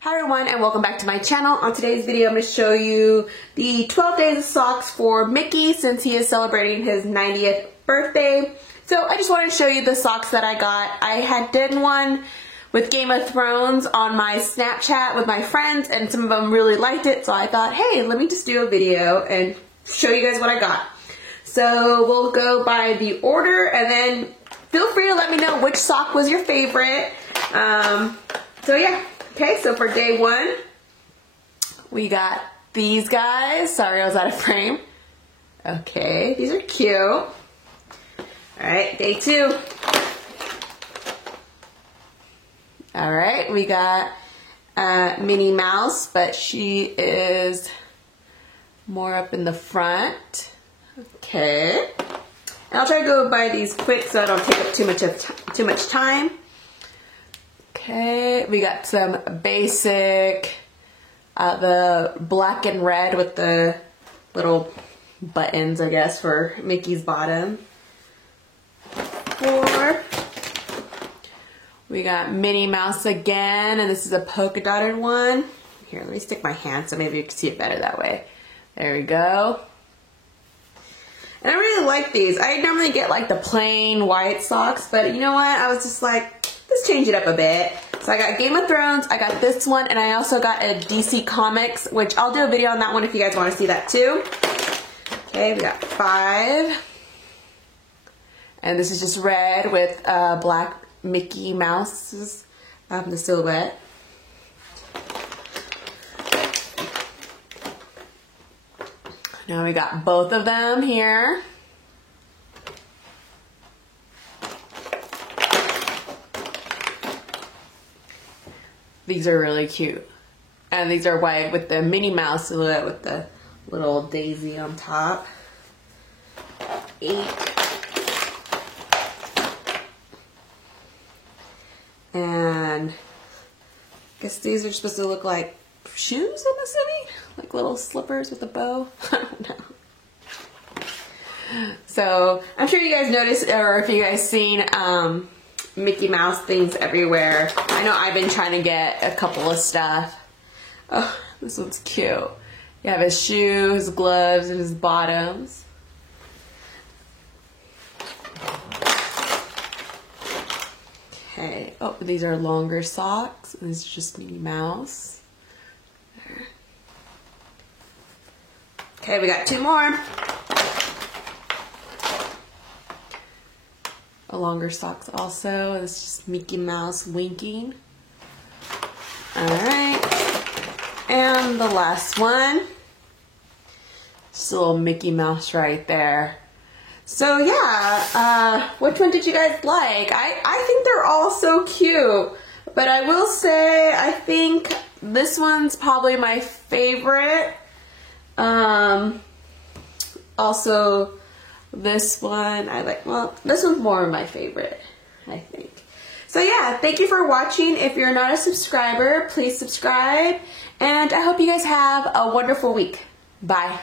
Hi everyone and welcome back to my channel. On today's video I'm going to show you the 12 days of socks for Mickey since he is celebrating his 90th birthday. So I just wanted to show you the socks that I got. I had done one with Game of Thrones on my Snapchat with my friends and some of them really liked it, so I thought, hey, let me just do a video and show you guys what I got. So we'll go by the order and then feel free to let me know which sock was your favorite. So yeah. Okay, so for day one, we got these guys. Sorry, I was out of frame. Okay, these are cute. All right, day two. All right, we got Minnie Mouse, but she is more up in the front. Okay, and I'll try to go by these quick so I don't take up too much time. Okay, we got some basic, the black and red with the little buttons, I guess, for Mickey's bottom. 4. We got Minnie Mouse again, and this is a polka dotted one. Here, let me stick my hand so maybe you can see it better that way. There we go. And I really like these. I normally get like the plain white socks, but you know what? I was just like, let's change it up a bit. So I got Game of Thrones, I got this one, and I also got a DC Comics, which I'll do a video on that one if you guys want to see that too. Okay, we got 5. And this is just red with black Mickey Mouse's, the silhouette. Now we got both of them here. These are really cute. And these are white with the Minnie Mouse silhouette with the little daisy on top. 8. And I guess these are supposed to look like shoes, I'm assuming? Like little slippers with a bow. I don't know. So I'm sure you guys noticed, or if you guys seen Mickey Mouse things everywhere. I know I've been trying to get a couple of stuff. Oh, this one's cute. You have his shoes, his gloves, and his bottoms. Okay. Oh, these are longer socks. This is just Minnie Mouse. There. Okay, we got 2 more. A longer socks also. It's just Mickey Mouse winking. Alright. And the last one. Just a little Mickey Mouse right there. So yeah, which one did you guys like? I think they're all so cute. But I will say, I think this one's probably my favorite. Also, this one, I like, well, this one's more my favorite, I think. So yeah, thank you for watching. If you're not a subscriber, please subscribe. And I hope you guys have a wonderful week. Bye.